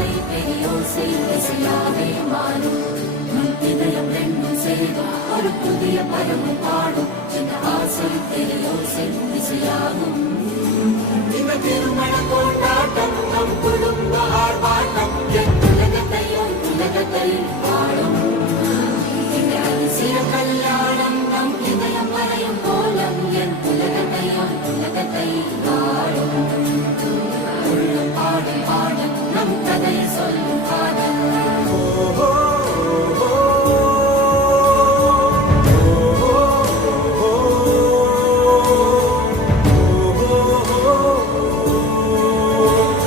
ஆசை பெரியோசை இசையாவே மாறும் இதயம் ரெண்டும் சேரும் ஒரு புதிய பருவம் பாடும் இந்த ஆசை பெரியோசை இசையாகும் இந்த திருமண கொண்டாட்டம் நம் குடும்ப ஆர்ப்பாட்டம் என் உலகத்தை வாழும் இந்த அதிசய கல்யாணம் நம் இதயம் வரையும் கோலம் என் உலகத்தை வாழும் உள்ளம் பாடும் பாடும் நம் கதையை சொல்ல